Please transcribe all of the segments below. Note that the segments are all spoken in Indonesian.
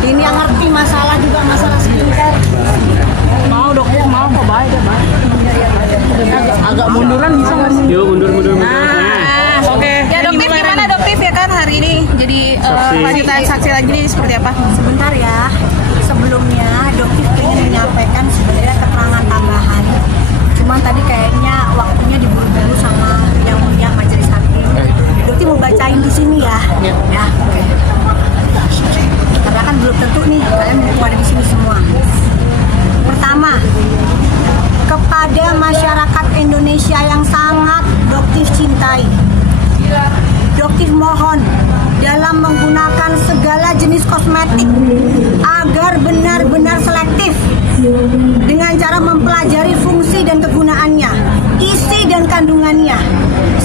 Ini yang ngerti masalah juga masalah skincare. Mau dok, mau kok baik ya baik. Agak munduran bisa nggak sih? Yuk mundur. Oke. Ya dokter gimana dokter ya kan hari ini jadi kita saksi lagi nih seperti apa? Sebentar ya. Sebelumnya dokter ingin menyampaikan sebenarnya keterangan tambahan. Cuman tadi kayaknya waktunya diburu-buru sama yang punya majelis hakim. Dokter mau bacain di sini ya. Ya, oke. Karena kan belum tentu nih kalian mau ada di sini semua. Pertama, kepada masyarakat Indonesia yang sangat dokter cintai, dokter mohon dalam menggunakan segala jenis kosmetik agar benar-benar selektif dengan cara mempelajari fungsi dan kegunaannya, isi dan kandungannya,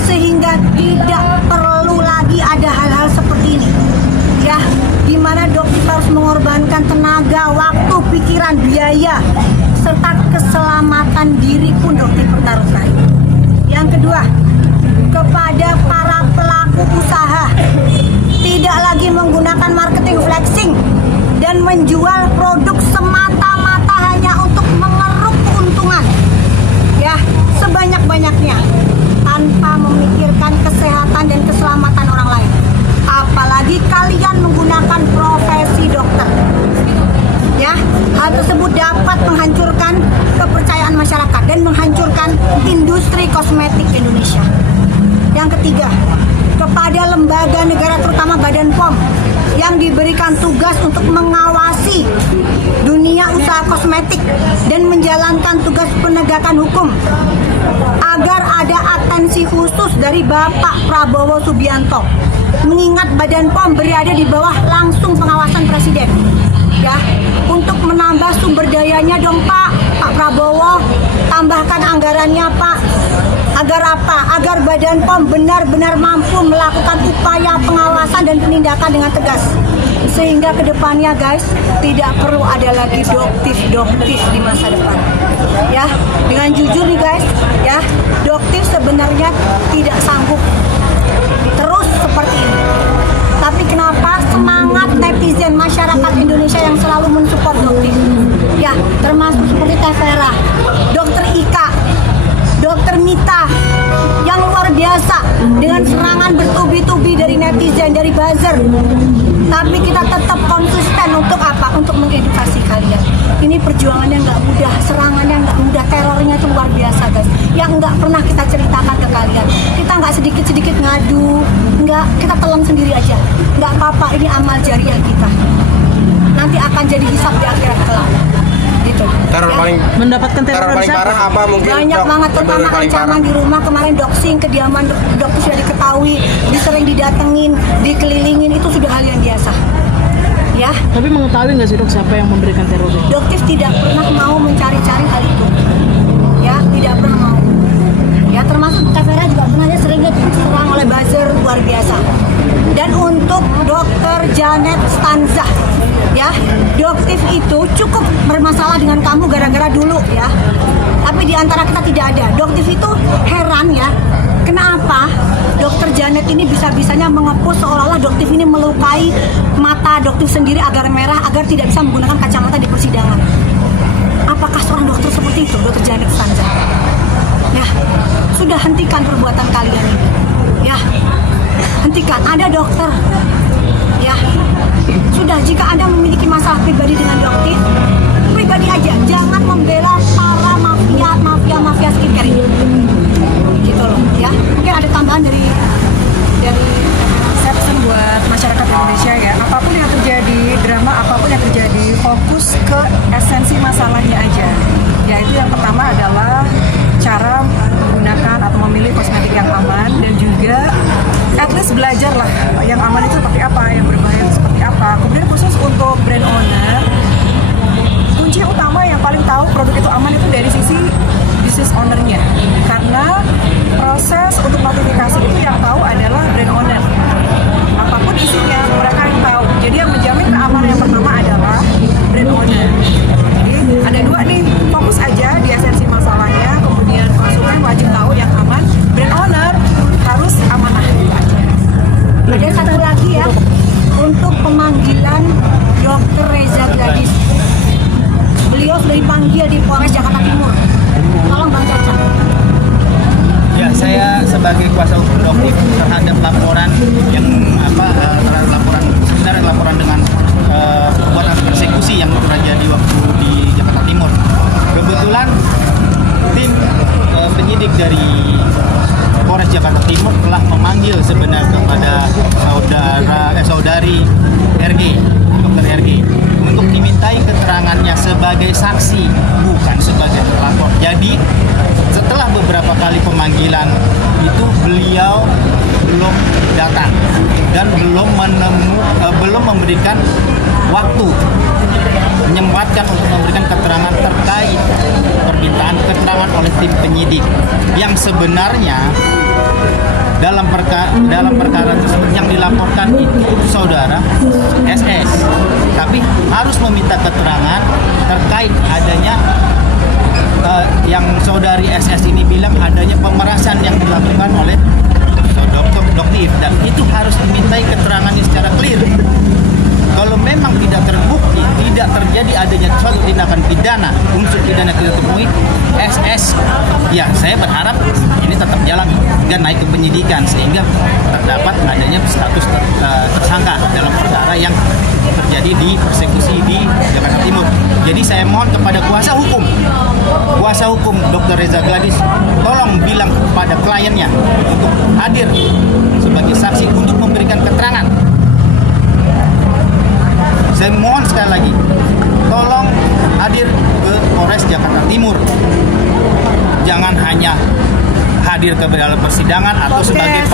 sehingga tidak perlu lagi ada hal-hal seperti ini. Ya, di mana dokter harus mengorbankan tenaga, waktu, pikiran, biaya, serta keselamatan diri pun dokter pertaruhkan. Yang kedua, kepada para pelaku usaha, tidak lagi menggunakan marketing flexing dan menjual produk semata-mata hanya untuk mengeruk keuntungan. Ya, sebanyak-banyaknya tanpa memikirkan kesehatan dan keselamatan orang lain. Apalagi kalian menggunakan profesi dokter. Ya, hal tersebut dapat menghancurkan kepercayaan masyarakat dan menghancurkan industri kosmetik Indonesia. Yang ketiga, kepada lembaga negara terutama Badan POM yang diberikan tugas untuk mengawasi dunia usaha kosmetik dan menjalankan tugas penegakan hukum, agar ada atensi khusus dari Bapak Prabowo Subianto, mengingat Badan POM berada di bawah langsung pengawasan Presiden. Ya, untuk menambah sumber dayanya dong Pak Prabowo, tambahkan anggarannya Pak. Agar apa? Agar Badan POM benar-benar mampu melakukan upaya pengawasan dan penindakan dengan tegas. Sehingga kedepannya guys, tidak perlu ada lagi doktif di masa depan. Ya, dengan jujur nih guys, ya, doktif sebenarnya tidak sanggup terus seperti ini. Tapi kenapa semangat netizen masyarakat Indonesia yang selalu mensupport dokter? Ya, termasuk seperti Teh Vera, Dokter Ika, Dokter Mita, yang luar biasa dengan serangan bertubi-tubi dari netizen, dari buzzer. Tapi kita tetap konsisten untuk apa? Untuk mengedukasi kalian. Ini perjuangannya nggak mudah, serangannya nggak mudah, terornya itu luar biasa guys. Yang nggak pernah kita ceritakan ke kalian. Kita nggak sedikit-sedikit ngadu, nggak, kita telan sendiri aja. Nggak apa-apa, ini amal jariah kita. Nanti akan jadi hisab di akhirat kelak. Gitu. Teror Ya. paling Mendapatkan teror paling parah apa mungkin? Banyak banget, terutama ancaman di rumah. Kemarin doxing, kediaman dokter sudah diketahui, sering didatengin, dikelilingin, itu sudah hal yang biasa. Ya, Tapi mengetahui nggak sih dok siapa yang memberikan teror itu? dokter tidak pernah mau mencari-cari hal itu. Ya, tidak pernah mau. Ya, termasuk Kak Vera juga pernah ya sering diserang oleh buzzer luar biasa. Dan untuk Dokter Janet Stanza, ya, dokter itu cukup bermasalah dengan kamu gara-gara dulu ya. Tapi di antara kita tidak ada. Dokter itu heran ya, kenapa Dokter Janet ini bisa-bisanya mengepus seolah-olah dokter ini melukai mata dokter sendiri agar merah, agar tidak bisa menggunakan kacamata di persidangan. Apakah seorang dokter seperti itu, Dokter Janet Stanza? Ya, sudah hentikan perbuatan kalian ini. Ya, hentikan. Ada dokter. Ya, sudah, jika Anda memiliki masalah pribadi dengan dokter, pribadi aja, jangan membela para mafia skincare ini. Gitu loh, ya. Mungkin ada tambahan dari saya pesan buat masyarakat Indonesia ya, apapun yang terjadi, drama apapun yang terjadi, fokus ke esensi masalahnya aja. Yaitu yang pertama adalah cara menggunakan atau memilih kosmetik yang aman, dan juga at least belajar lah yang aman itu seperti apa, yang berbahaya itu seperti apa. Kemudian khusus untuk brand owner, kunci utama yang paling tahu produk itu aman itu dari sisi business owner-nya, karena proses untuk notifikasi itu yang tahu adalah brand owner. Apapun isinya mereka yang tahu. Jadi yang menjamin keamanan yang pertama adalah brand owner. Jadi ada dua nih, fokus aja di esensi masalahnya, kemudian konsumen wajib tahu yang aman, brand owner harus amanah. ada satu lagi untuk pemanggilan Dr. Reza Gladys. Beliau sudah dipanggil di Polres Jakarta Timur. Tolong Bang Caca. Ya, saya sebagai kuasa hukum Doktif terhadap laporan yang terhadap laporan dengan perbuatan persekusi yang terjadi waktu di Jakarta Timur. Kebetulan tim penyidik dari Polres Jakarta Timur telah memanggil sebenarnya kepada saudari RG, Dr. RG, untuk dimintai keterangannya sebagai saksi, bukan sebagai pelapor. Jadi setelah beberapa kali pemanggilan itu beliau belum datang dan belum memberikan waktu, menyempatkan untuk memberikan keterangan terkait permintaan keterangan oleh tim penyidik yang sebenarnya dalam perkara tersebut yang dilaporkan itu saudara SS, tapi harus meminta keterangan terkait adanya yang saudari SS ini bilang adanya pemerasan yang dilakukan oleh Doktif, dan itu harus dimintai keterangannya secara clear. Kalau memang tidak terbukti, tidak terjadi adanya suatu tindakan pidana, unsur pidana tidak terpenuhi, SS, ya saya berharap ini tetap jalan dan naik ke penyidikan sehingga terdapat adanya status tersangka dalam perkara yang terjadi di persekusi di Jakarta Timur. Jadi saya mohon kepada kuasa hukum Dr. Reza Gladys, tolong bilang kepada kliennya untuk hadir sebagai saksi untuk memberikan keterangan. Saya mohon sekali lagi, tolong hadir ke Polres Jakarta Timur. Jangan hanya hadir ke dalam persidangan atau sebagai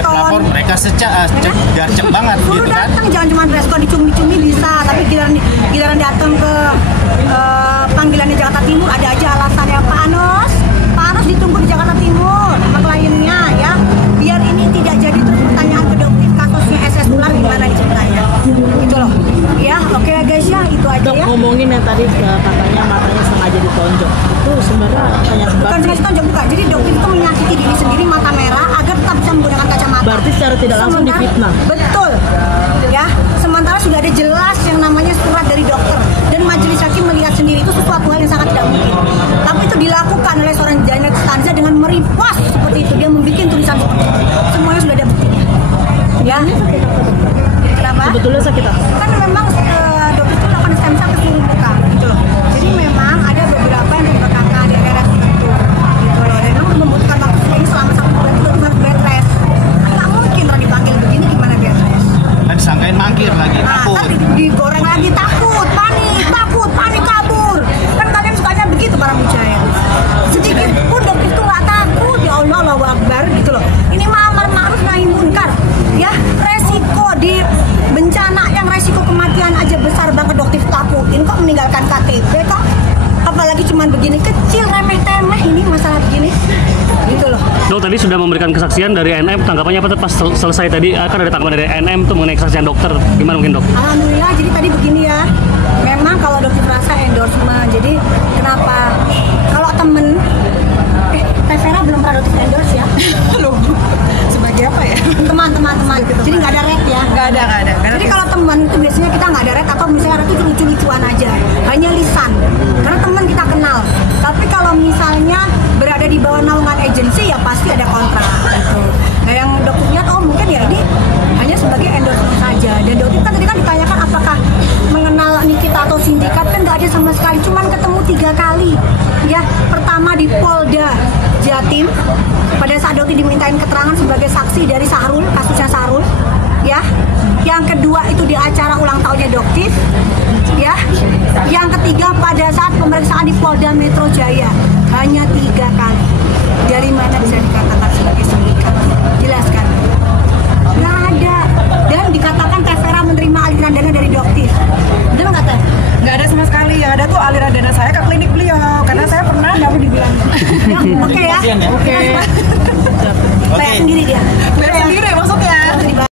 pelapor, mereka garcep banget Suruh gitu kan. datang, jangan cuma preskon dicumi-cumi bisa, tapi giliran datang ke panggilannya Jakarta Timur ada aja alasannya. Pak Anos ditunggu di Jakarta Timur sama kliennya ya, biar ini tidak jadi terus pertanyaan ke Doktif kasusnya SS Ular gimana ceritanya gitu loh ya. Oke guys ya, itu aja Dok, ya. ngomongin yang tadi katanya matanya sengaja ditonjok, itu sebenarnya hanya Bukan sengaja ditonjok, bukan. Jadi Doktif itu menyakiti diri sendiri, mata merah agar tetap bisa menggunakan kacamata. Berarti secara tidak langsung difitnah. Betul ya, sementara sudah ada jelas yang namanya surat dari dokter dan majelis hakim melihat sendiri itu sesuatu hal yang sangat tidak mungkin, tapi itu dilakukan oleh seorang Janet Stanza dengan merepost seperti itu. Dia membuat tulisan seperti itu, semuanya sudah ada buktinya ya. Kenapa? Sebetulnya sakit apa? Kan memang dokter itu melakukan stem cell ke seluruh muka gitu loh, jadi memang ada beberapa yang berbekaka di daerah tertentu gitu loh, dan memang membutuhkan waktu ini selama 1 bulan itu harus bed rest. Nggak mungkin orang dipanggil begini gimana bed rest. Dan disangkain mangkir lagi, takut. Kan digoreng lagi, takut, panik kabur. Kan kalian sukanya begitu para mujahid. Sedikit pun Doktif itu nggak takut, ya Allah, Allahu Akbar gitu loh. Ini amar ma'ruf nahi munkar ya, resiko di bencana yang resiko kematian aja besar banget Doktif takutin kok, meninggalkan KTP kok, apalagi cuman begini kecil remeh-temeh ini masalah begini gitu loh. Dok, tadi sudah memberikan kesaksian dari NM, tanggapannya apa tuh pas selesai tadi? Kan ada tanggapan dari NM tuh mengenai kesaksian dokter, gimana mungkin dok? Alhamdulillah, jadi tadi begini ya, memang kalau Doktif rasa endorsement, jadi kenapa? Kalau temen, Teh Vera belum pernah Doktif endorse ya? Loh, sebagai apa ya? Teman-teman, jadi nggak ada red ya? Nggak ada. Jadi kalau teman itu biasanya kita nggak ada red, atau misalnya itu lucu-lucuan aja, hanya lisan, karena teman kita kenal. Tapi kalau misalnya berada di bawah naungan agensi ya pasti ada kontrak gitu. Nah yang Doktif lihat, oh mungkin ya ini hanya sebagai endorsement saja. Dan Doktif kan tadi kan ditanyakan apakah mengenal Nikita atau sindikat, kan nggak ada sama sekali, cuman ketemu 3 kali ya. Pertama di Polda Jatim pada saat Doktif dimintain keterangan sebagai saksi dari Sahrul, kasusnya Sahrul ya. Yang kedua itu di acara ulang tahunnya Doktif ya. Yang ketiga pada saat pemeriksaan di Polda Metro Jaya, hanya 3 kali. Dari mana bisa dikatakan sebagai sindikat? Jelaskan. Nggak ada. Dan dikatakan Teh Vera menerima aliran dana dari Doktif.